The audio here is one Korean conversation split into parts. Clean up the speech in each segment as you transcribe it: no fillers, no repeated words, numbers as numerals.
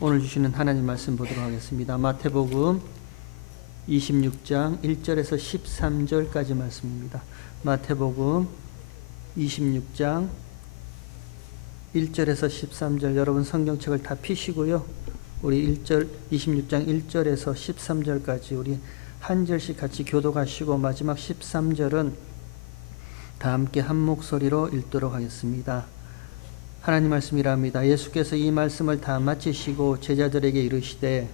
오늘 주시는 하나님 말씀 보도록 하겠습니다. 마태복음 26장 1절에서 13절까지 말씀입니다. 마태복음 26장 1절에서 13절, 여러분 성경책을 다 펴시고요. 우리 26장 1절에서 13절까지 우리 한 절씩 같이 교독하시고 마지막 13절은 다 함께 한 목소리로 읽도록 하겠습니다. 하나님 말씀이랍니다. 예수께서 이 말씀을 다 마치시고 제자들에게 이르시되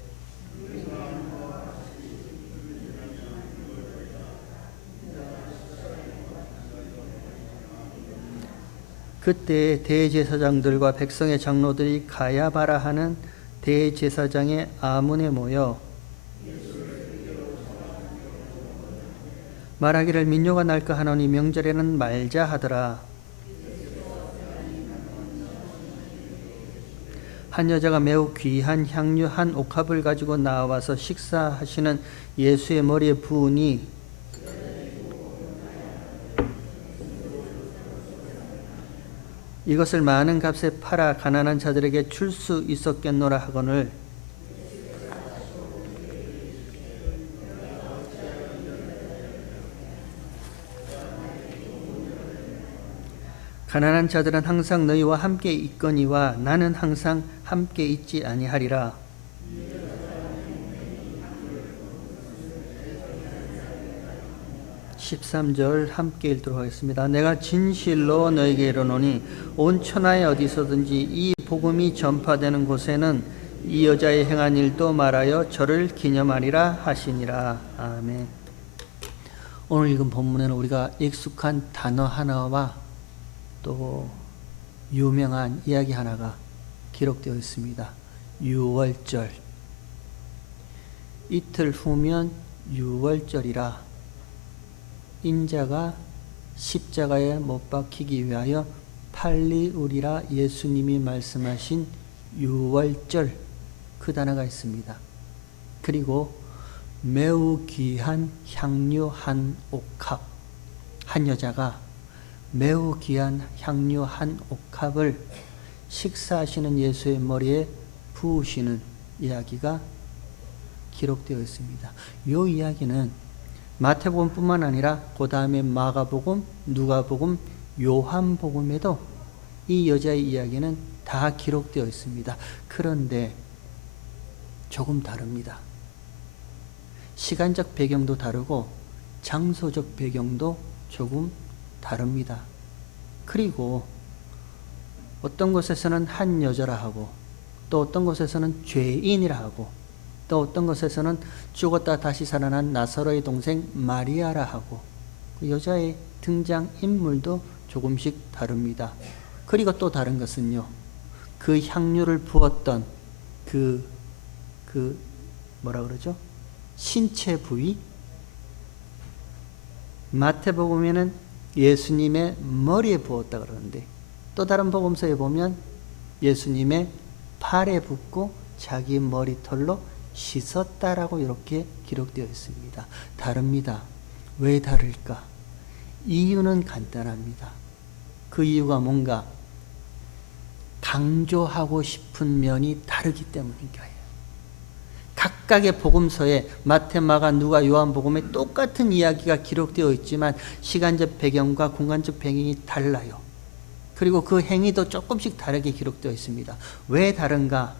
그때 대제사장들과 백성의 장로들이 가야바라 하는 대제사장의 아문에 모여 말하기를 민요가 날까 하노니 명절에는 말자 하더라. 한 여자가 매우 귀한 향유 한 옥합을 가지고 나와서 식사하시는 예수의 머리에 부으니 이것을 많은 값에 팔아 가난한 자들에게 줄 수 있었겠노라 하거늘 가난한 자들은 항상 너희와 함께 있거니와 나는 항상 함께 있지 아니하리라. (13절) 함께 읽도록 하겠습니다. 내가 진실로 너에게 이르노니 온 천하에 어디서든지 이 복음이 전파되는 곳에는 이 여자의 행한 일도 말하여 저를 기념하리라 하시니라. 아멘. 오늘 읽은 본문에는 우리가 익숙한 단어 하나와 또 유명한 이야기 하나가 기록되어 있습니다. 유월절. 이틀 후면 유월절이라 인자가 십자가에 못 박히기 위하여 팔리우리라 예수님이 말씀하신 유월절, 그 단어가 있습니다. 그리고 매우 귀한 향유 한 옥합, 한 여자가 매우 귀한 향유 한 옥합을 식사하시는 예수의 머리에 부으시는 이야기가 기록되어 있습니다. 이 이야기는 마태복음뿐만 아니라 그 다음에 마가복음, 누가복음, 요한복음에도 이 여자의 이야기는 다 기록되어 있습니다. 그런데 조금 다릅니다. 시간적 배경도 다르고 장소적 배경도 조금 다릅니다. 그리고 어떤 곳에서는 한 여자라 하고 또 어떤 곳에서는 죄인이라 하고 또 어떤 곳에서는 죽었다 다시 살아난 나사로의 동생 마리아라 하고 그 여자의 등장 인물도 조금씩 다릅니다. 그리고 또 다른 것은요, 그 향유를 부었던 그 뭐라 그러죠? 신체 부위. 마태복음에는 예수님의 머리에 부었다 그러는데 또 다른 복음서에 보면 예수님의 팔에 붓고 자기 머리털로 씻었다라고 이렇게 기록되어 있습니다. 다릅니다. 왜 다를까? 이유는 간단합니다. 그 이유가 뭔가 강조하고 싶은 면이 다르기 때문인 거예요. 각각의 복음서에 마태, 마가, 누가, 요한복음에 똑같은 이야기가 기록되어 있지만 시간적 배경과 공간적 배경이 달라요. 그리고 그 행위도 조금씩 다르게 기록되어 있습니다. 왜 다른가?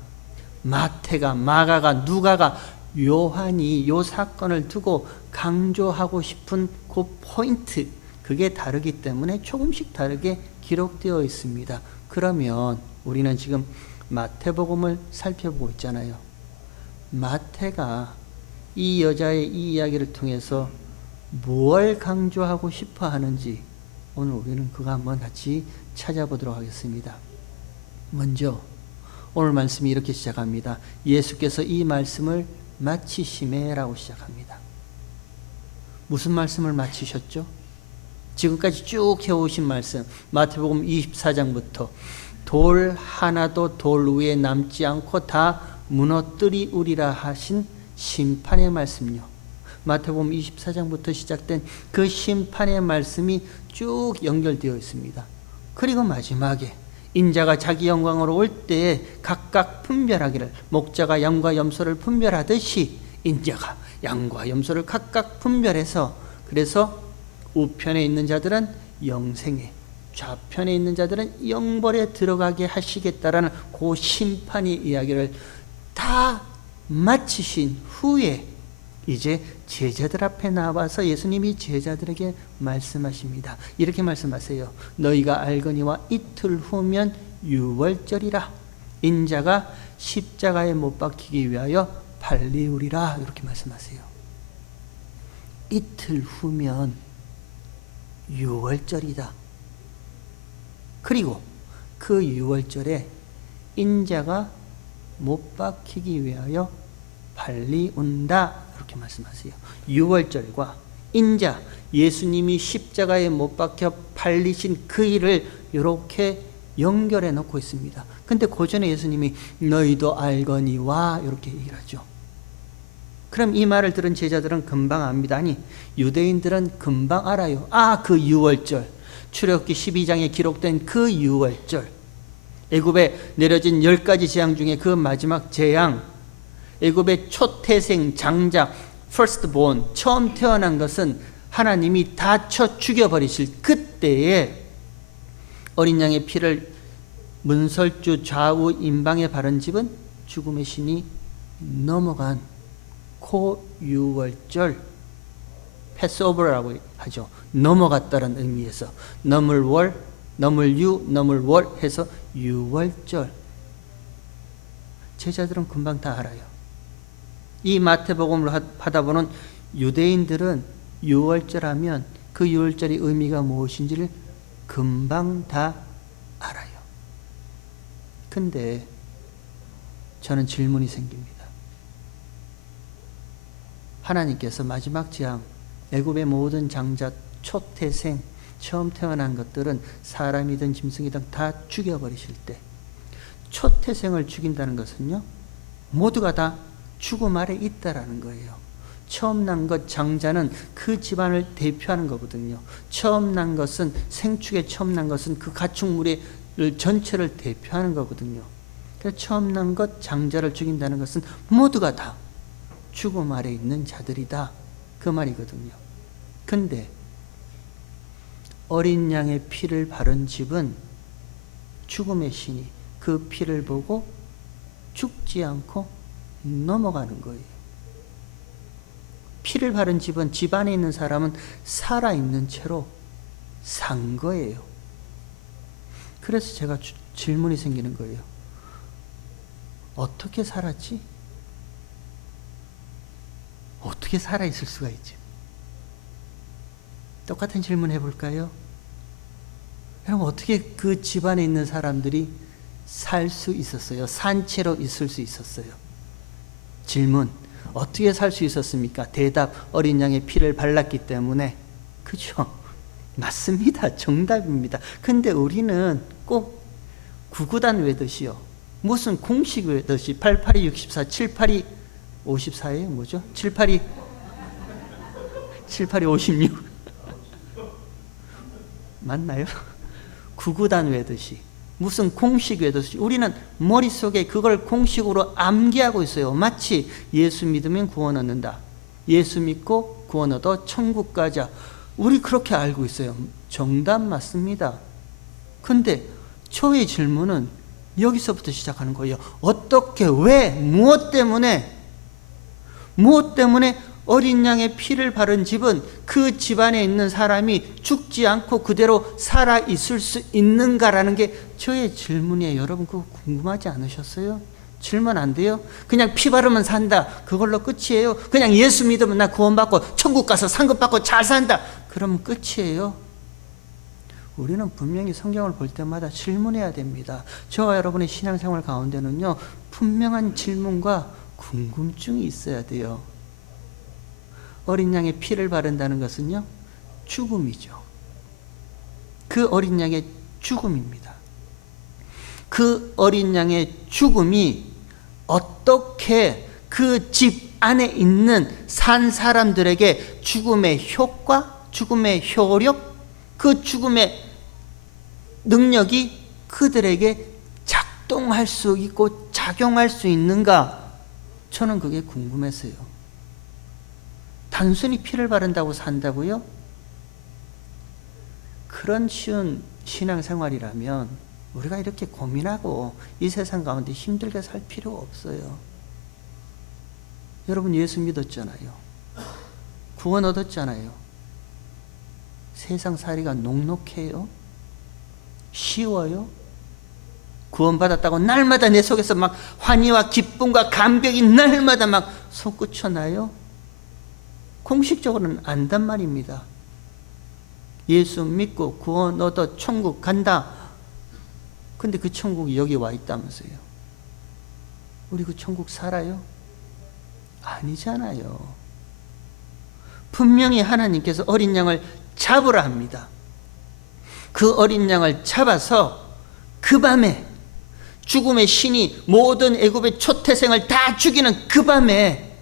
마태가, 마가가, 누가가, 요한이 이 사건을 두고 강조하고 싶은 그 포인트, 그게 다르기 때문에 조금씩 다르게 기록되어 있습니다. 그러면 우리는 지금 마태복음을 살펴보고 있잖아요. 마태가 이 여자의 이 이야기를 통해서 뭘 강조하고 싶어 하는지 오늘 우리는 그거 한번 같이 찾아보도록 하겠습니다. 먼저 오늘 말씀이 이렇게 시작합니다. 예수께서 이 말씀을 마치시매라고 시작합니다. 무슨 말씀을 마치셨죠? 지금까지 쭉 해오신 말씀, 마태복음 24장부터 돌 하나도 돌 위에 남지 않고 다 무너뜨리우리라 하신 심판의 말씀요. 마태복음 24장부터 시작된 그 심판의 말씀이 쭉 연결되어 있습니다. 그리고 마지막에 인자가 자기 영광으로 올 때에 각각 분별하기를, 목자가 양과 염소를 분별하듯이 인자가 양과 염소를 각각 분별해서, 그래서 우편에 있는 자들은 영생에, 좌편에 있는 자들은 영벌에 들어가게 하시겠다라는 그 심판의 이야기를 다 마치신 후에 이제 제자들 앞에 나와서 예수님이 제자들에게 말씀하십니다. 이렇게 말씀하세요. 너희가 알거니와 이틀 후면 유월절이라. 인자가 십자가에 못 박히기 위하여 발리우리라. 이렇게 말씀하세요. 이틀 후면 유월절이다. 그리고 그 유월절에 인자가 못 박히기 위하여 발리운다. 이렇게 말씀하세요. 유월절과 인자, 예수님이 십자가에 못 박혀 발리신 그 일을 이렇게 연결해 놓고 있습니다. 근데 그 전에 예수님이 너희도 알거니와 이렇게 얘기를 하죠. 그럼 이 말을 들은 제자들은 금방 압니다. 아니, 유대인들은 금방 알아요. 아, 그 유월절, 출애굽기 12장에 기록된 그 유월절, 애굽에 내려진 10가지 재앙 중에 그 마지막 재앙, 애굽의 초태생 장자, firstborn, 처음 태어난 것은 하나님이 다 쳐 죽여버리실 그때에 어린 양의 피를 문설주 좌우 임방에 바른 집은 죽음의 신이 넘어간 코유월절, 패스오버라고 하죠. 넘어갔다는 의미에서 넘을 월, 넘을 유, 넘을 월 해서 유월절. 제자들은 금방 다 알아요. 이 마태복음을 하다 보는 유대인들은 유월절 하면 그 유월절의 의미가 무엇인지를 금방 다 알아요. 근데 저는 질문이 생깁니다. 하나님께서 마지막 재앙, 애굽의 모든 장자, 초태생, 처음 태어난 것들은 사람이든 짐승이든 다 죽여버리실 때, 초태생을 죽인다는 것은요, 모두가 다 죽음 아래 있다라는 거예요. 처음 난 것, 장자는 그 집안을 대표하는 거거든요. 처음 난 것은, 생축에 처음 난 것은 그 가축물의 전체를 대표하는 거거든요. 그래서 처음 난 것, 장자를 죽인다는 것은 모두가 다 죽음 아래 있는 자들이다, 그 말이거든요. 근데 어린 양의 피를 바른 집은 죽음의 신이 그 피를 보고 죽지 않고 넘어가는 거예요. 피를 바른 집은, 집안에 있는 사람은 살아있는 채로 산 거예요. 그래서 제가 질문이 생기는 거예요. 어떻게 살았지? 어떻게 살아있을 수가 있지? 똑같은 질문 해볼까요? 여러분, 어떻게 그 집안에 있는 사람들이 살 수 있었어요? 산채로 있을 수 있었어요? 질문, 어떻게 살 수 있었습니까? 대답, 어린 양의 피를 발랐기 때문에. 그죠? 맞습니다. 정답입니다. 근데 우리는 꼭 구구단 외듯이요, 무슨 공식 외듯이 882 64, 782 54예요? 뭐죠? 782 56 맞나요? 구구단 외듯이, 무슨 공식 외듯이 우리는 머릿속에 그걸 공식으로 암기하고 있어요. 마치 예수 믿으면 구원 얻는다, 예수 믿고 구원 얻어 천국 가자, 우리 그렇게 알고 있어요. 정답 맞습니다. 근데 저의 질문은 여기서부터 시작하는 거예요. 어떻게, 왜, 무엇 때문에 어린 양의 피를 바른 집은 그 집안에 있는 사람이 죽지 않고 그대로 살아있을 수 있는가라는 게 저의 질문이에요. 여러분, 그거 궁금하지 않으셨어요? 질문 안 돼요? 그냥 피 바르면 산다, 그걸로 끝이에요? 그냥 예수 믿으면 나 구원받고 천국 가서 상급 받고 잘 산다, 그러면 끝이에요? 우리는 분명히 성경을 볼 때마다 질문해야 됩니다. 저와 여러분의 신앙생활 가운데는요, 분명한 질문과 궁금증이 있어야 돼요. 어린 양의 피를 바른다는 것은요, 죽음이죠. 그 어린 양의 죽음입니다. 그 어린 양의 죽음이 어떻게 그 집 안에 있는 산 사람들에게 죽음의 효과, 죽음의 효력, 그 죽음의 능력이 그들에게 작동할 수 있고 작용할 수 있는가? 저는 그게 궁금했어요. 단순히 피를 바른다고 산다고요? 그런 쉬운 신앙생활이라면 우리가 이렇게 고민하고 이 세상 가운데 힘들게 살 필요가 없어요. 여러분 예수 믿었잖아요. 구원 얻었잖아요. 세상 살이가 녹록해요? 쉬워요? 구원받았다고 날마다 내 속에서 막 환희와 기쁨과 감격이 날마다 막 솟구쳐나요? 공식적으로는 안단 말입니다. 예수 믿고 구원 얻어 천국 간다. 근데 그 천국이 여기 와 있다면서요. 우리 그 천국 살아요? 아니잖아요. 분명히 하나님께서 어린 양을 잡으라 합니다. 그 어린 양을 잡아서 그 밤에 죽음의 신이 모든 애굽의 초태생을 다 죽이는 그 밤에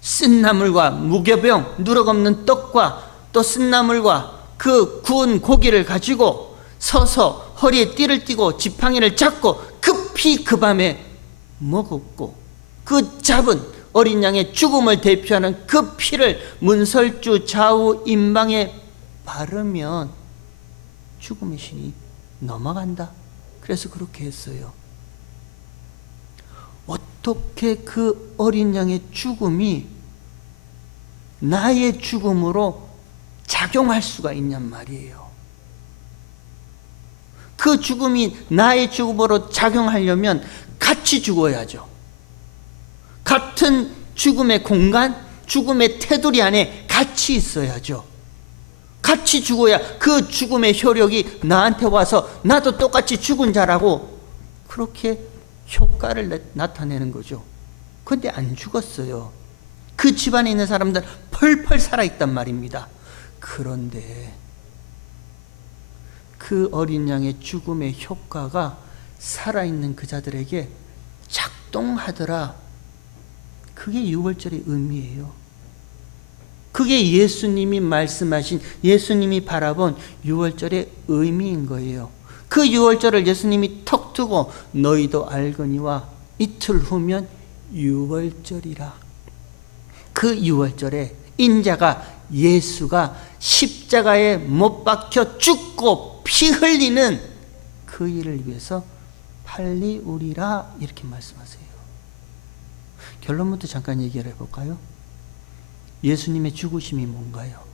쓴나물과 무교병, 누룩 없는 떡과 또 쓴나물과 그 구운 고기를 가지고 서서 허리에 띠를 띠고 지팡이를 잡고 급히 그 밤에 먹었고, 그 잡은 어린 양의 죽음을 대표하는 그 피를 문설주 좌우 임방에 바르면 죽음의 신이 넘어간다. 그래서 그렇게 했어요. 어떻게 그 어린 양의 죽음이 나의 죽음으로 작용할 수가 있냔 말이에요. 그 죽음이 나의 죽음으로 작용하려면 같이 죽어야죠. 같은 죽음의 공간, 죽음의 테두리 안에 같이 있어야죠. 같이 죽어야 그 죽음의 효력이 나한테 와서 나도 똑같이 죽은 자라고 그렇게 효과를 나타내는 거죠. 그런데 안 죽었어요. 그 집안에 있는 사람들 펄펄 살아있단 말입니다. 그런데 그 어린 양의 죽음의 효과가 살아있는 그 자들에게 작동하더라. 그게 유월절의 의미예요. 그게 예수님이 말씀하신, 예수님이 바라본 유월절의 의미인 거예요. 그 유월절을 예수님이 턱 두고 너희도 알거니와 이틀 후면 유월절이라. 그 유월절에 인자가, 예수가 십자가에 못 박혀 죽고 피 흘리는 그 일을 위해서 팔리우리라 이렇게 말씀하세요. 결론부터 잠깐 얘기를 해볼까요? 예수님의 죽으심이 뭔가요?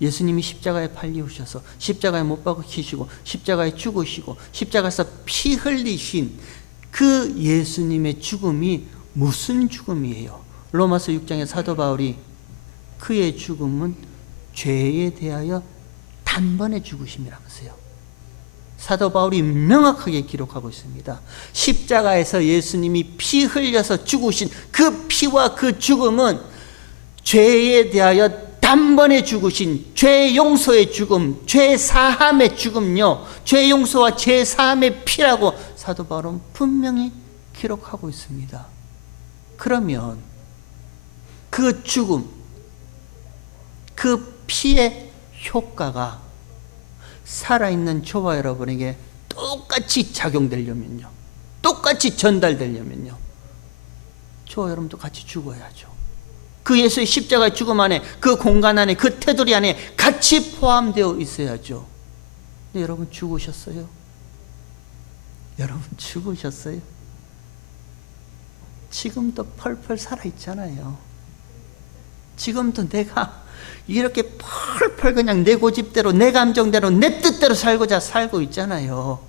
예수님이 십자가에 팔리우셔서 십자가에 못 박히시고 십자가에 죽으시고 십자가에서 피 흘리신 그 예수님의 죽음이 무슨 죽음이에요? 로마서 6장의 사도 바울이 그의 죽음은 죄에 대하여 단번에 죽으심이라면서요. 사도 바울이 명확하게 기록하고 있습니다. 십자가에서 예수님이 피 흘려서 죽으신 그 피와 그 죽음은 죄에 대하여 단번에 죽으신 죄 용서의 죽음, 죄 사함의 죽음요, 죄 용서와 죄 사함의 피라고 사도 바울은 분명히 기록하고 있습니다. 그러면 그 죽음, 그 피의 효과가 살아있는 저와 여러분에게 똑같이 작용되려면요, 똑같이 전달되려면요, 저와 여러분도 같이 죽어야죠. 그 예수의 십자가의 죽음 안에, 그 공간 안에, 그 테두리 안에 같이 포함되어 있어야죠. 근데 여러분 죽으셨어요? 여러분 죽으셨어요? 지금도 펄펄 살아있잖아요. 지금도 내가 이렇게 펄펄 그냥 내 고집대로, 내 감정대로, 내 뜻대로 살고자 살고 있잖아요.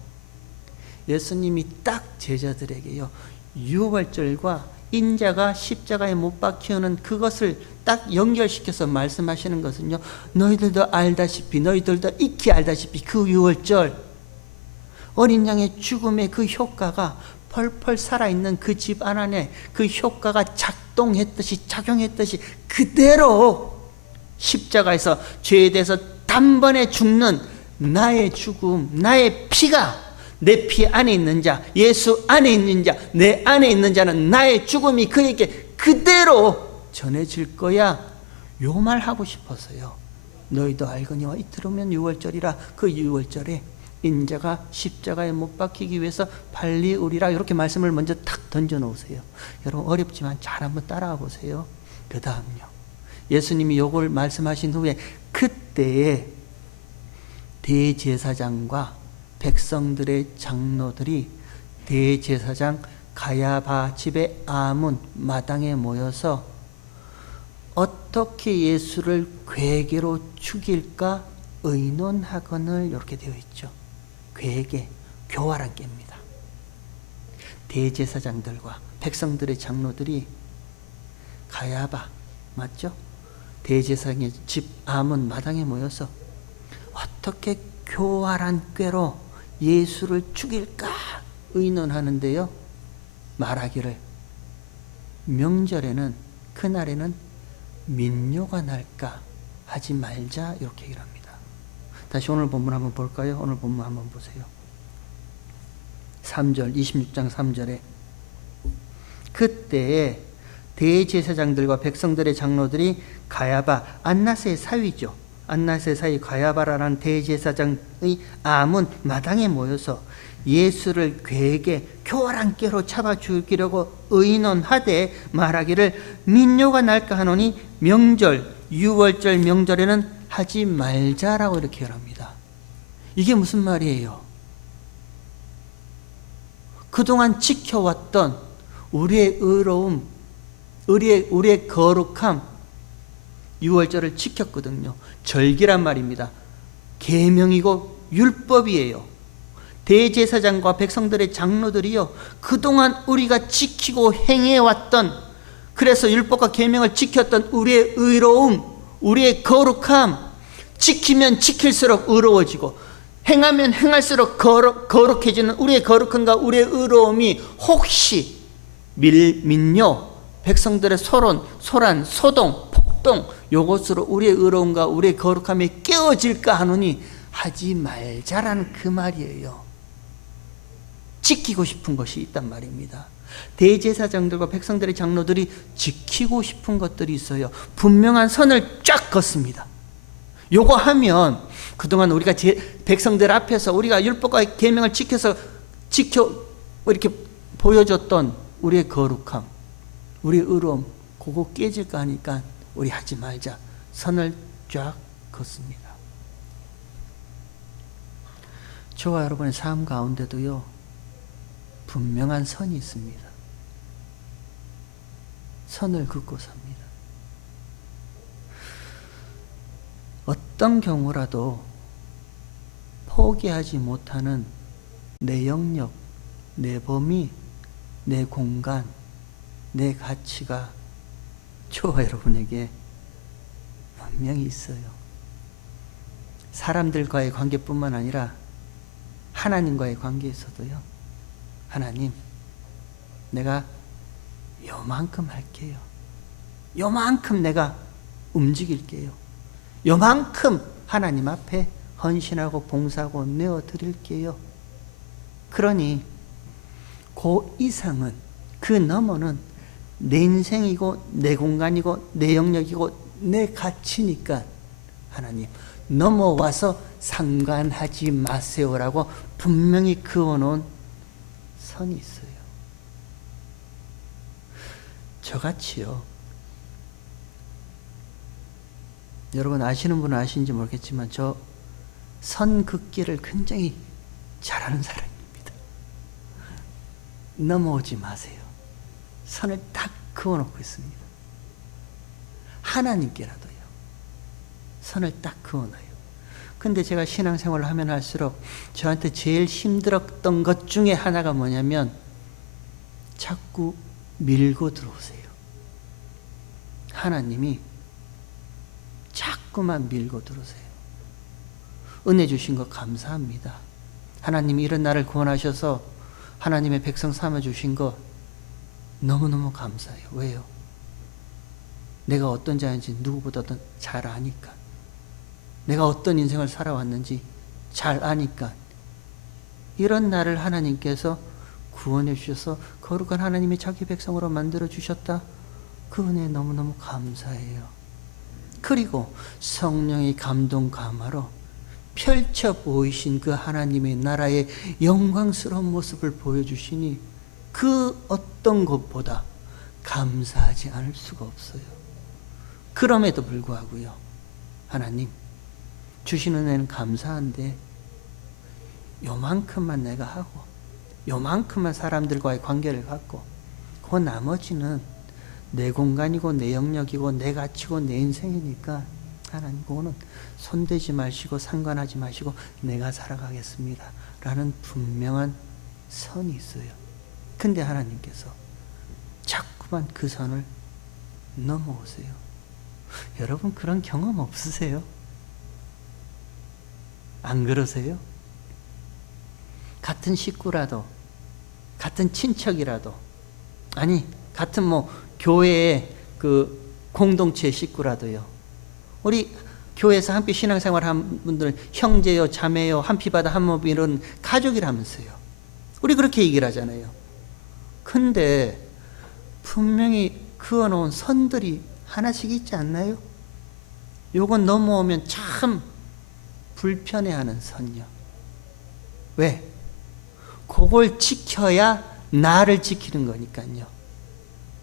예수님이 딱 제자들에게요, 유월절과 인자가 십자가에 못 박히는 그것을 딱 연결시켜서 말씀하시는 것은요, 너희들도 알다시피, 너희들도 익히 알다시피 그 유월절, 어린 양의 죽음의 그 효과가 펄펄 살아있는 그 집안 안에 그 효과가 작동했듯이, 작용했듯이 그대로 십자가에서 죄에 대해서 단번에 죽는 나의 죽음, 나의 피가, 내 피 안에 있는 자, 예수 안에 있는 자, 내 안에 있는 자는 나의 죽음이 그에게 그대로 전해질 거야. 요 말 하고 싶어서요. 너희도 알거니와 이틀 후면 유월절이라. 그 유월절에 인자가 십자가에 못 박히기 위해서 빨리 오리라, 이렇게 말씀을 먼저 탁 던져 놓으세요. 여러분 어렵지만 잘 한번 따라와 보세요. 그 다음요, 예수님이 요걸 말씀하신 후에 그때에 대제사장과 백성들의 장로들이 대제사장 가야바 집의 아문 마당에 모여서 어떻게 예수를 괴계로 죽일까 의논하거늘, 이렇게 되어 있죠. 괴계, 교활한 꾀입니다. 대제사장들과 백성들의 장로들이 가야바, 맞죠? 대제사장의 집 아문 마당에 모여서 어떻게 교활한 꾀로 예수를 죽일까 의논하는데요, 말하기를 명절에는, 그날에는 민요가 날까 하지 말자, 이렇게 얘기를 합니다. 다시 오늘 본문 한번 볼까요? 오늘 본문 한번 보세요. 3절, 26장 3절에 그때에 대제사장들과 백성들의 장로들이 가야바, 안낫의 사위죠. 안낫의 사위 가야바라는 대제사장의 아문 마당에 모여서 예수를 괴게 교활한 꾀로 잡아 죽이려고 의논하되 말하기를 민요가 날까 하노니 명절, 유월절 명절에는 하지 말자라고 이렇게 합니다. 이게 무슨 말이에요? 그동안 지켜왔던 우리의 의로움, 우리의 거룩함, 유월절을 지켰거든요. 절기란 말입니다. 계명이고 율법이에요. 대제사장과 백성들의 장로들이요, 그동안 우리가 지키고 행해왔던, 그래서 율법과 계명을 지켰던 우리의 의로움, 우리의 거룩함, 지키면 지킬수록 의로워지고 행하면 행할수록 거룩해지는 우리의 거룩함과 우리의 의로움이 혹시 민요, 백성들의 소란, 소동, 폭동, 요것으로 우리의 의로움과 우리의 거룩함이 깨어질까 하노니 하지 말자라는 그 말이에요. 지키고 싶은 것이 있단 말입니다. 대제사장들과 백성들의 장로들이 지키고 싶은 것들이 있어요. 분명한 선을 쫙 긋습니다. 요거 하면 그동안 우리가 백성들 앞에서 우리가 율법과 계명을 지켜 이렇게 보여줬던 우리의 거룩함, 우리의 의로움, 그거 깨질까 하니까 우리 하지 말자, 선을 쫙 긋습니다. 저와 여러분의 삶 가운데도요, 분명한 선이 있습니다. 선을 긋고 삽니다. 어떤 경우라도 포기하지 못하는 내 영역, 내 범위, 내 공간, 내 가치가 저와 여러분에게 분명히 있어요. 사람들과의 관계뿐만 아니라 하나님과의 관계에서도요. 하나님, 내가 요만큼 할게요. 요만큼 내가 움직일게요. 요만큼 하나님 앞에 헌신하고 봉사하고 내어드릴게요. 그러니 그 이상은, 그 너머는 내 인생이고 내 공간이고 내 영역이고 내 가치니까 하나님 넘어와서 상관하지 마세요라고 분명히 그어놓은 선이 있어요. 저같이요, 여러분 아시는 분은 아시는지 모르겠지만 저 선 긋기를 굉장히 잘하는 사람입니다. 넘어오지 마세요. 선을 딱 그어놓고 있습니다. 하나님께라도요, 선을 딱 그어놔요. 근데 제가 신앙생활을 하면 할수록 저한테 제일 힘들었던 것 중에 하나가 뭐냐면 자꾸 밀고 들어오세요. 하나님이 자꾸만 밀고 들어오세요. 은혜 주신 거 감사합니다. 하나님이 이런 나를 구원하셔서 하나님의 백성 삼아주신 거 너무너무 감사해요. 왜요? 내가 어떤 자인지 누구보다도 잘 아니까. 내가 어떤 인생을 살아왔는지 잘 아니까. 이런 나를 하나님께서 구원해 주셔서 거룩한 하나님의 자기 백성으로 만들어 주셨다. 그 은혜에 너무너무 감사해요. 그리고 성령의 감동 감화로 펼쳐 보이신 그 하나님의 나라의 영광스러운 모습을 보여주시니 그 어떤 것보다 감사하지 않을 수가 없어요. 그럼에도 불구하고요, 하나님 주시는 애는 감사한데 요만큼만 내가 하고 요만큼만 사람들과의 관계를 갖고 그 나머지는 내 공간이고 내 영역이고 내 가치고 내 인생이니까 하나님 그거는 손대지 마시고 상관하지 마시고 내가 살아가겠습니다 라는 분명한 선이 있어요. 근데 하나님께서 자꾸만 그 선을 넘어오세요. 여러분 그런 경험 없으세요? 안 그러세요? 같은 식구라도, 같은 친척이라도, 아니 같은 교회의 그 공동체 식구라도요, 우리 교회에서 함께 신앙생활 한 분들은 형제요 자매요 한 피바다 한 몸 이런 가족이라면서요. 우리 그렇게 얘기를 하잖아요. 근데 분명히 그어놓은 선들이 하나씩 있지 않나요? 요건 넘어오면 참 불편해하는 선요. 왜? 그걸 지켜야 나를 지키는 거니까요.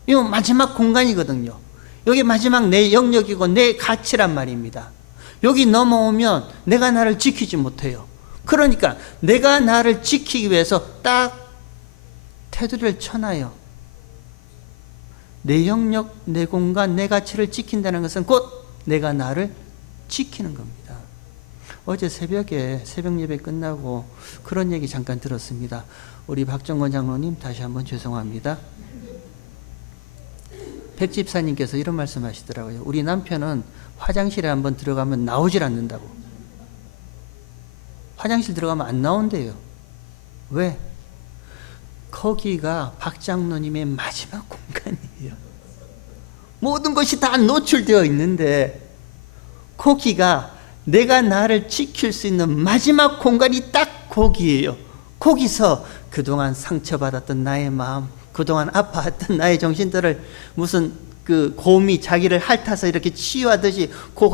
이거 마지막 공간이거든요. 여기 마지막 내 영역이고 내 가치란 말입니다. 여기 넘어오면 내가 나를 지키지 못해요. 그러니까 내가 나를 지키기 위해서 딱 테두리를 쳐놔요. 내 영역, 내 공간, 내 가치를 지킨다는 것은 곧 내가 나를 지키는 겁니다. 어제 새벽에 새벽 예배 끝나고 그런 얘기 잠깐 들었습니다. 우리 박정권 장로님 다시 한번 죄송합니다. 백 집사님께서 이런 말씀 하시더라고요. 우리 남편은 화장실에 한번 들어가면 나오질 않는다고. 화장실 들어가면 안 나온대요. 왜? 거기가 박 장로님의 마지막 공간이에요. 모든 것이 다 노출되어 있는데 거기가 내가 나를 지킬 수 있는 마지막 공간이 딱 거기예요. 거기서 그동안 상처받았던 나의 마음, 그동안 아파했던 나의 정신들을 무슨 그 곰이 자기를 핥아서 이렇게 치유하듯이 그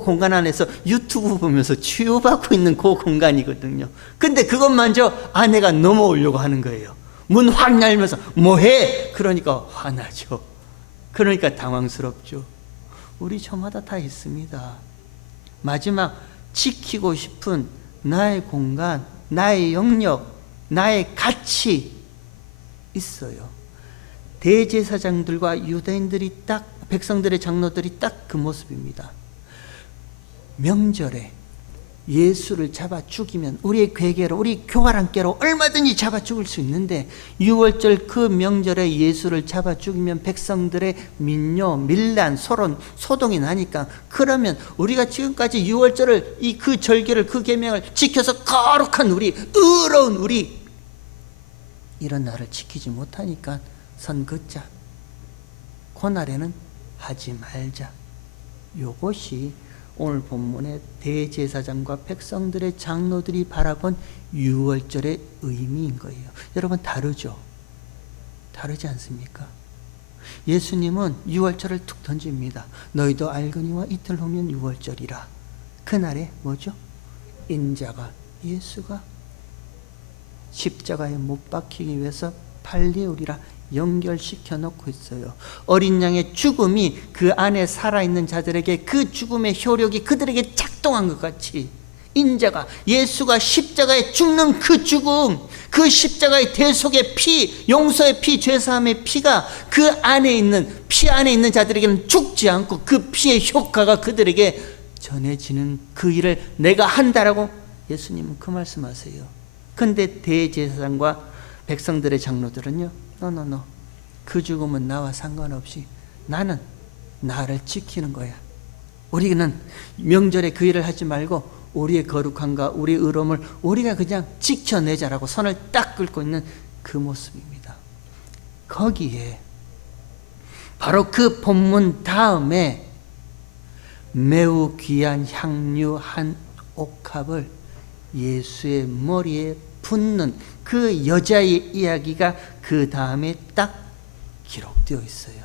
공간 안에서 유튜브 보면서 치유받고 있는 그 공간이거든요. 근데 그것만저 아내가 넘어오려고 하는 거예요. 문 확 열면서 뭐해? 그러니까 화나죠. 그러니까 당황스럽죠. 우리 저마다 다 있습니다. 마지막 지키고 싶은 나의 공간, 나의 영역, 나의 가치 있어요. 대제사장들과 유대인들이 딱, 백성들의 장로들이 딱 그 모습입니다. 명절에 예수를 잡아 죽이면 우리의 괴계로, 우리 교활함께로 얼마든지 잡아 죽을 수 있는데 6월절 그 명절에 예수를 잡아 죽이면 백성들의 민요, 밀란, 소론, 소동이 나니까 그러면 우리가 지금까지 6월절을 그 절기를 그 계명을 지켜서 거룩한 우리, 의로운 우리 이런 날을 지키지 못하니까 선 긋자. 그날에는 하지 말자. 요것이 오늘 본문의 대제사장과 백성들의 장로들이 바라본 6월절의 의미인 거예요. 여러분 다르죠? 다르지 않습니까? 예수님은 6월절을 툭 던집니다. 너희도 알거니와 이틀 후면 6월절이라. 그날에 뭐죠? 인자가, 예수가 십자가에 못 박히기 위해서 팔리우리라 연결시켜 놓고 있어요. 어린 양의 죽음이 그 안에 살아있는 자들에게 그 죽음의 효력이 그들에게 작동한 것 같이 인자가, 예수가 십자가에 죽는 그 죽음, 그 십자가의 대속의 피, 용서의 피, 죄사함의 피가 그 안에 있는, 피 안에 있는 자들에게는 죽지 않고 그 피의 효과가 그들에게 전해지는 그 일을 내가 한다라고 예수님은 그 말씀하세요. 근데 대제사장과 백성들의 장로들은요, 노노노, 그 죽음은 나와 상관없이 나는 나를 지키는 거야. 우리는 명절에 그 일을 하지 말고 우리의 거룩함과 우리의 의로움을 우리가 그냥 지켜내자라고 선을 딱 긋고 있는 그 모습입니다. 거기에 바로 그 본문 다음에 매우 귀한 향유 한 옥합을 예수의 머리에 붓는 그 여자의 이야기가 그 다음에 딱 기록되어 있어요.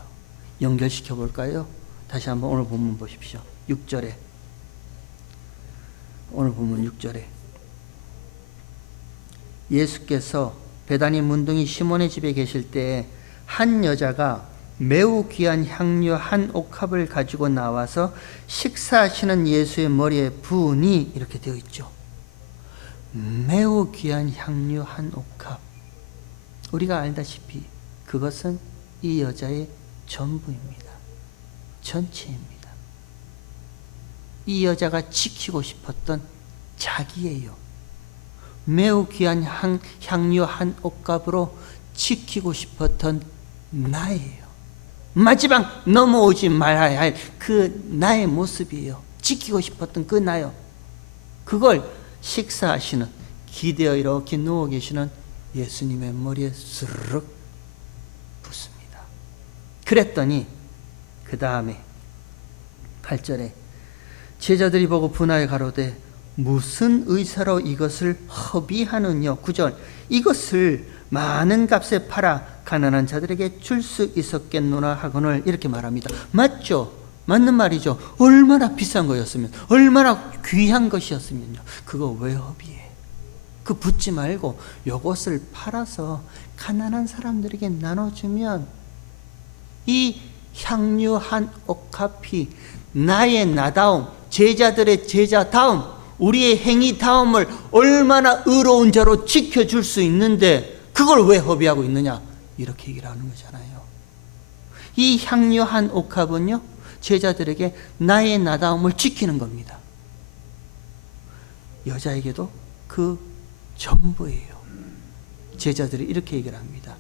연결시켜 볼까요? 다시 한번 오늘 본문 보십시오. 6절에 오늘 보면 6절에 예수께서 베다니 문둥이 시몬의 집에 계실 때에 한 여자가 매우 귀한 향료 한 옥합을 가지고 나와서 식사하시는 예수의 머리에 부으니, 이렇게 되어 있죠. 매우 귀한 향료 한 옥합. 우리가 알다시피 그것은 이 여자의 전부입니다. 전체입니다. 이 여자가 지키고 싶었던 자기예요. 매우 귀한 향료 한 옥합으로 지키고 싶었던 나예요. 마지막 넘어오지 말아야 할 그 나의 모습이에요. 지키고 싶었던 그 나요. 그걸 식사하시는, 기대어 이렇게 누워 계시는 예수님의 머리에 스르륵 붓습니다. 그랬더니 그 다음에 8절에 제자들이 보고 분하여 가로되 무슨 의사로 이것을 허비하느냐. 9절 이것을 많은 값에 팔아 가난한 자들에게 줄 수 있었겠노라 하거늘, 이렇게 말합니다. 맞죠? 맞는 말이죠. 얼마나 비싼 거였으면, 얼마나 귀한 것이었으면요, 그거 왜 허비해? 그 붓지 말고 요것을 팔아서 가난한 사람들에게 나눠주면 이 향유 한 옥합이 나의 나다움, 제자들의 제자다움, 우리의 행위다움을 얼마나 의로운 자로 지켜줄 수 있는데 그걸 왜 허비하고 있느냐, 이렇게 얘기를 하는 거잖아요. 이 향유 한 옥합은요, 제자들에게 나의 나다움을 지키는 겁니다. 여자에게도 그 전부예요. 제자들이 이렇게 얘기를 합니다.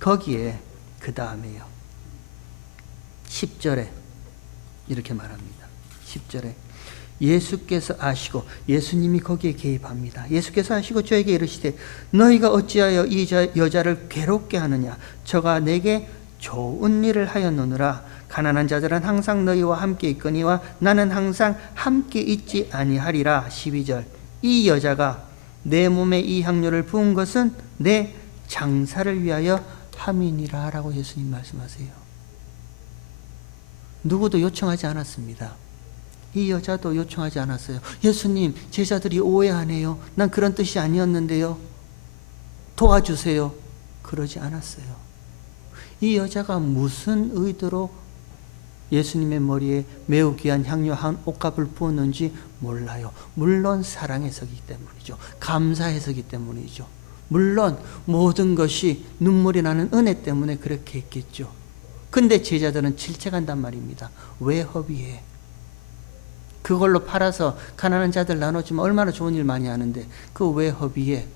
거기에 그 다음에요, 10절에 이렇게 말합니다. 10절에 예수께서 아시고, 예수님이 거기에 개입합니다. 예수께서 아시고 저에게 이르시되 너희가 어찌하여 이 여자를 괴롭게 하느냐. 저가 내게 좋은 일을 하였노라. 가난한 자들은 항상 너희와 함께 있거니와 나는 항상 함께 있지 아니하리라. 12절 이 여자가 내 몸에 이 향료를 부은 것은 내 장사를 위하여 함이니라 라고 예수님 말씀하세요. 누구도 요청하지 않았습니다. 이 여자도 요청하지 않았어요. 예수님, 제자들이 오해하네요. 난 그런 뜻이 아니었는데요. 도와주세요. 그러지 않았어요. 이 여자가 무슨 의도로 예수님의 머리에 매우 귀한 향료 한 옥합을 부었는지 몰라요. 물론 사랑해서기 때문이죠. 감사해서기 때문이죠. 물론 모든 것이 눈물이 나는 은혜 때문에 그렇게 했겠죠. 근데 제자들은 질책한단 말입니다. 왜 허비해? 그걸로 팔아서 가난한 자들 나눠주면 얼마나 좋은 일 많이 하는데 그 왜 허비해?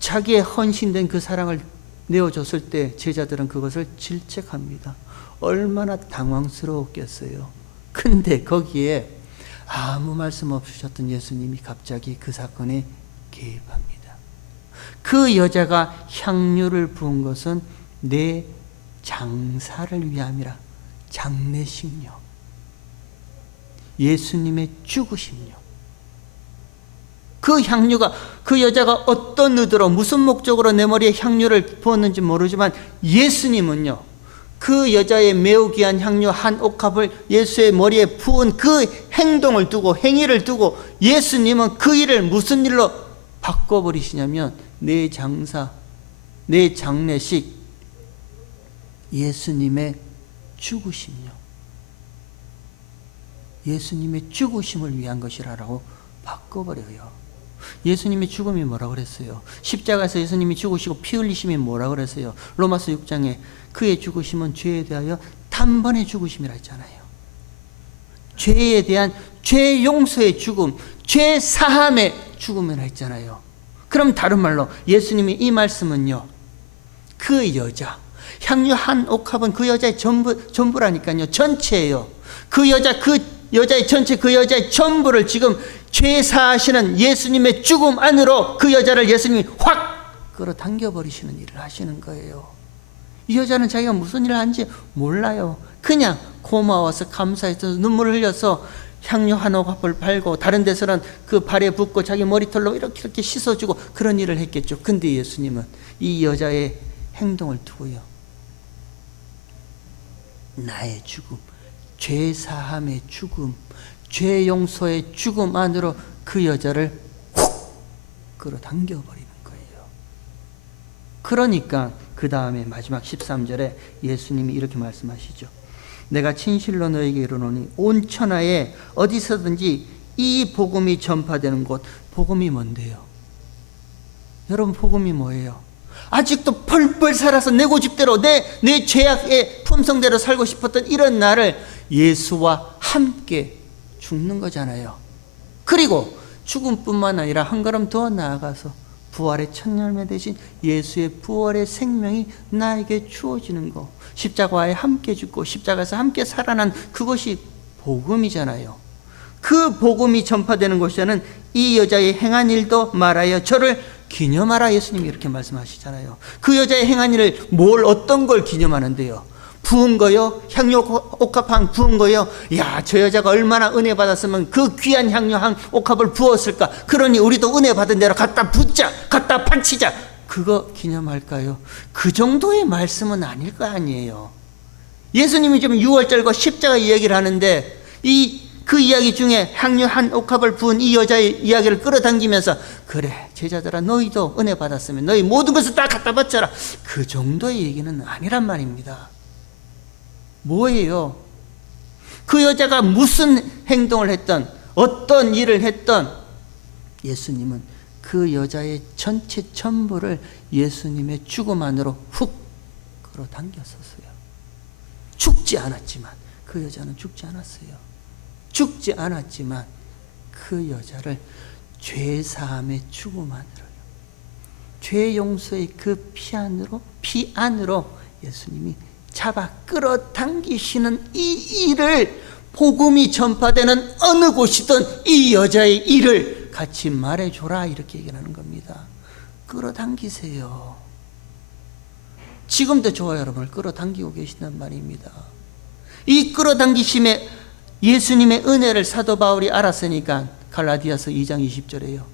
자기의 헌신된 그 사랑을 내어줬을 때 제자들은 그것을 질책합니다. 얼마나 당황스러웠겠어요. 근데 거기에 아무 말씀 없으셨던 예수님이 갑자기 그 사건에 개입합니다. 그 여자가 향유를 부은 것은 내 장사를 위함이라. 장례식요. 예수님의 죽으심요. 그 향유가, 그 여자가 어떤 의도로 무슨 목적으로 내 머리에 향유를 부었는지 모르지만 예수님은요, 그 여자의 매우 귀한 향유 한 옥합을 예수의 머리에 부은 그 행동을 두고, 행위를 두고 예수님은 그 일을 무슨 일로 바꿔버리시냐면 내 장사, 내 장례식, 예수님의 죽으심요. 예수님의 죽으심을 위한 것이라고 바꿔버려요. 예수님의 죽음이 뭐라고 그랬어요? 십자가에서 예수님이 죽으시고 피 흘리심이 뭐라고 그랬어요? 로마서 6장에 그의 죽으심은 죄에 대하여 단번에 죽으심이라 했잖아요. 죄에 대한 죄 용서의 죽음, 죄 사함의 죽음이라 했잖아요. 그럼 다른 말로 예수님이 이 말씀은요, 그 여자, 향유 한 옥합은 그 여자의 전부라니까요. 전체예요. 그 여자의 전체, 그 여자의 전부를 지금 죄 사하시는 예수님의 죽음 안으로 그 여자를 예수님이 확 끌어당겨 버리시는 일을 하시는 거예요. 이 여자는 자기가 무슨 일을 한지 몰라요. 그냥 고마워서 감사해서 눈물을 흘려서 향유 한 옥합을 팔고 다른 데서는 그 발에 붓고 자기 머리털로 이렇게 씻어주고 그런 일을 했겠죠. 근데 예수님은 이 여자의 행동을 두고요, 나의 죽음, 죄 사함의 죽음, 죄 용서의 죽음 안으로 그 여자를 훅 끌어당겨 버리는 거예요. 그러니까 그 다음에 마지막 13절에 예수님이 이렇게 말씀하시죠. 내가 진실로 너에게 이르노니 온 천하에 어디서든지 이 복음이 전파되는 곳. 복음이 뭔데요? 여러분, 복음이 뭐예요? 아직도 펄펄 살아서 내 고집대로 내 죄악의 품성대로 살고 싶었던 이런 나를 예수와 함께 죽는 거잖아요. 그리고 죽음뿐만 아니라 한 걸음 더 나아가서 부활의 첫 열매 되신 예수의 부활의 생명이 나에게 주어지는 거. 십자가에 함께 죽고 십자가에서 함께 살아난 그것이 복음이잖아요. 그 복음이 전파되는 곳에는 이 여자의 행한 일도 말하여 저를 기념하라. 예수님이 이렇게 말씀하시잖아요. 그 여자의 행한 일을 어떤 걸 기념하는데요? 부은 거요? 향유 옥합 부은 거요? 야, 저 여자가 얼마나 은혜 받았으면 그 귀한 향유 한 옥합을 부었을까? 그러니 우리도 은혜 받은 대로 갖다 붓자, 갖다 바치자. 그거 기념할까요? 그 정도의 말씀은 아닐 거 아니에요. 예수님이 지금 6월절과 십자가 이야기를 하는데 그 이야기 중에 향유 한 옥합을 부은 이 여자의 이야기를 끌어당기면서 그래, 제자들아, 너희도 은혜 받았으면 너희 모든 것을 다 갖다 바쳐라. 그 정도의 얘기는 아니란 말입니다. 뭐예요? 그 여자가 무슨 행동을 했던, 어떤 일을 했던, 예수님은 그 여자의 전체 전부를 예수님의 죽음 안으로 훅 끌어당겼었어요. 죽지 않았지만, 그 여자는 죽지 않았어요. 죽지 않았지만 그 여자를 죄사함의 죽음 안으로요, 죄 용서의 그 피 안으로 예수님이 잡아 끌어당기시는 이 일을, 복음이 전파되는 어느 곳이든 이 여자의 일을 같이 말해줘라, 이렇게 얘기를 하는 겁니다. 끌어당기세요. 지금도 저와 여러분을 끌어당기고 계신단 말입니다. 이 끌어당기심에 예수님의 은혜를 사도 바울이 알았으니까 갈라디아서 2장 20절에요.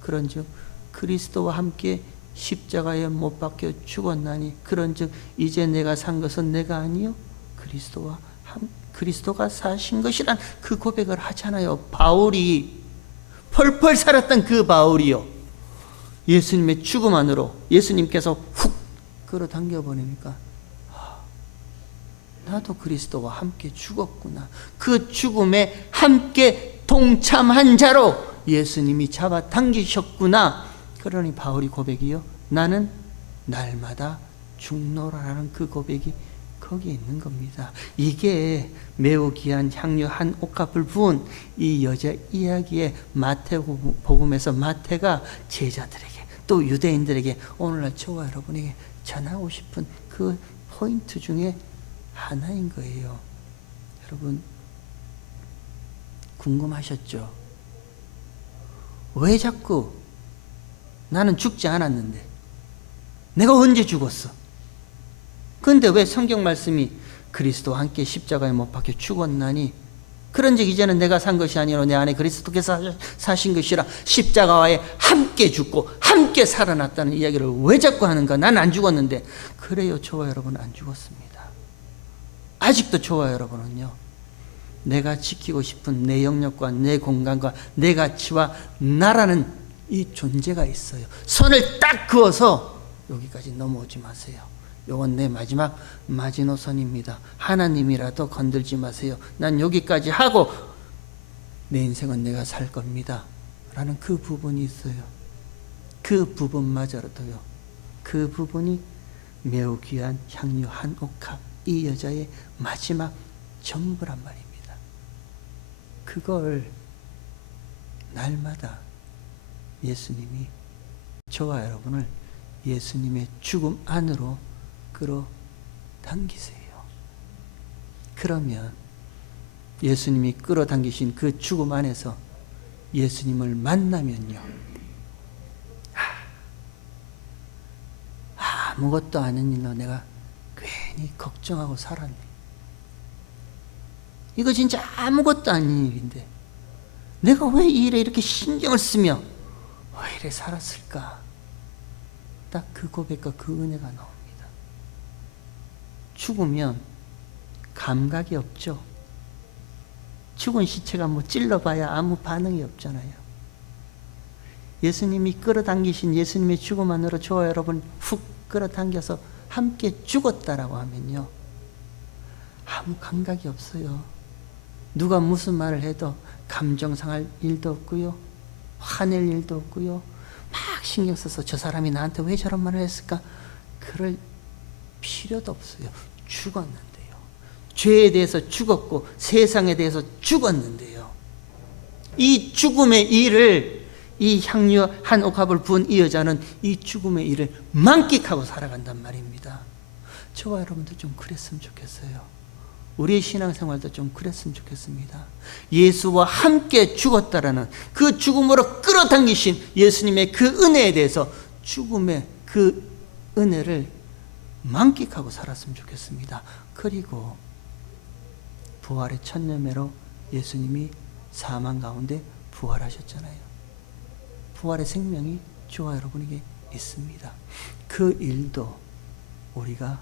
그런즉 그리스도와 함께 십자가에 못 박혀 죽었나니 그런즉 이제 내가 산 것은 내가 아니요 그리스도가 사신 것이란 그 고백을 하잖아요. 바울이, 펄펄 살았던 그 바울이요, 예수님의 죽음 안으로 예수님께서 훅 끌어당겨 버리니까 나도 그리스도와 함께 죽었구나. 그 죽음에 함께 동참한 자로 예수님이 잡아당기셨구나. 그러니 바울이 고백이요, 나는 날마다 죽노라라는 그 고백이 거기에 있는 겁니다. 이게 매우 귀한 향유 한 옥합을 부은 이 여자 이야기에 마태복음에서 마태가 제자들에게 또 유대인들에게 오늘날 저와 여러분에게 전하고 싶은 그 포인트 중에 하나인 거예요. 여러분, 궁금하셨죠? 왜 자꾸 나는 죽지 않았는데, 내가 언제 죽었어? 그런데 왜 성경 말씀이 그리스도와 함께 십자가에 못 박혀 죽었나니 그런즉 이제는 내가 산 것이 아니라 내 안에 그리스도께서 사신 것이라, 십자가와에 함께 죽고 함께 살아났다는 이야기를 왜 자꾸 하는가? 난 안 죽었는데. 그래요, 저와 여러분은 안 죽었습니다. 아직도 저와 여러분은요, 내가 지키고 싶은 내 영역과 내 공간과 내 가치와 나라는 이 존재가 있어요. 선을 딱 그어서 여기까지 넘어오지 마세요. 이건 내 마지막 마지노선입니다. 하나님이라도 건들지 마세요. 난 여기까지 하고 내 인생은 내가 살 겁니다 라는 그 부분이 있어요. 그 부분마저도요, 그 부분이 매우 귀한 향유 한 옥합, 이 여자의 마지막 전부란 말입니다. 그걸 날마다 예수님이 저와 여러분을 예수님의 죽음 안으로 끌어당기세요. 그러면 예수님이 끌어당기신 그 죽음 안에서 예수님을 만나면요, 아무것도 아닌 일로 내가 괜히 걱정하고 살았네. 이거 진짜 아무것도 아닌 일인데 내가 왜 이 일에 이렇게 신경을 쓰며 왜 이래 살았을까? 딱 그 고백과 그 은혜가 나옵니다. 죽으면 감각이 없죠. 죽은 시체가 뭐 찔러봐야 아무 반응이 없잖아요. 예수님이 끌어당기신 예수님의 죽음 안으로 저와 여러분 훅 끌어당겨서 함께 죽었다라고 하면요, 아무 감각이 없어요. 누가 무슨 말을 해도 감정 상할 일도 없고요, 화낼 일도 없고요, 막 신경 써서 저 사람이 나한테 왜 저런 말을 했을까, 그럴 필요도 없어요. 죽었는데요. 죄에 대해서 죽었고 세상에 대해서 죽었는데요, 이 죽음의 일을, 이 향유 한 옥합을 부은 이 여자는 이 죽음의 일을 만끽하고 살아간단 말입니다. 저와 여러분도 좀 그랬으면 좋겠어요. 우리의 신앙생활도 좀 그랬으면 좋겠습니다. 예수와 함께 죽었다라는 그 죽음으로 끌어당기신 예수님의 그 은혜에 대해서, 죽음의 그 은혜를 만끽하고 살았으면 좋겠습니다. 그리고 부활의 첫 열매로 예수님이 사망 가운데 부활하셨잖아요. 부활의 생명이 저와 여러분에게 있습니다. 그 일도 우리가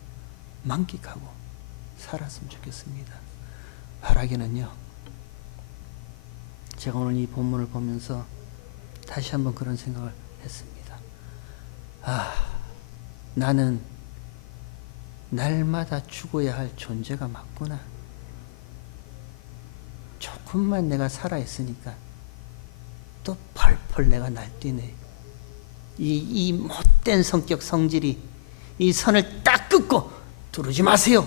만끽하고 살았으면 좋겠습니다. 바라기는요, 제가 오늘 이 본문을 보면서 다시 한번 그런 생각을 했습니다. 나는 날마다 죽어야 할 존재가 맞구나. 조금만 내가 살아있으니까 또 펄펄 내가 날뛰네. 이 못된 성격 성질이, 이 선을 딱 긋고 두르지 마세요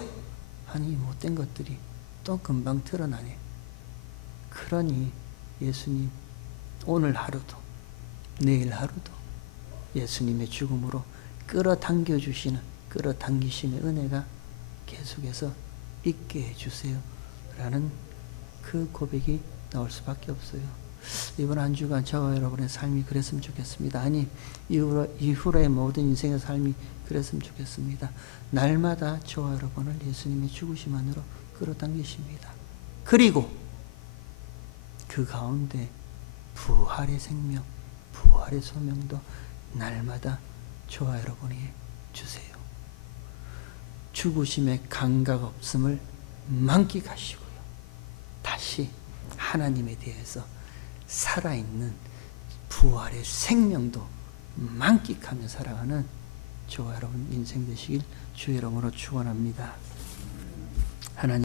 하니 이 못된 것들이 또 금방 드러나네. 그러니 예수님 오늘 하루도 내일 하루도 예수님의 죽음으로 끌어당겨 주시는, 끌어당기심의 은혜가 계속해서 있게 해주세요 라는 그 고백이 나올 수밖에 없어요. 이번 한 주간 저와 여러분의 삶이 그랬으면 좋겠습니다. 아니, 이후로의 모든 인생의 삶이 그랬으면 좋겠습니다. 날마다 저와 여러분을 예수님의 죽으심 안으로 끌어당기십니다. 그리고 그 가운데 부활의 생명, 부활의 소명도 날마다 저와 여러분에게 주세요. 죽으심의 감각 없음을 만끽하시고요, 다시 하나님에 대해서 살아있는 부활의 생명도 만끽하며 살아가는 저와 여러분 인생 되시길 주의 이름으로 축원합니다. 하나님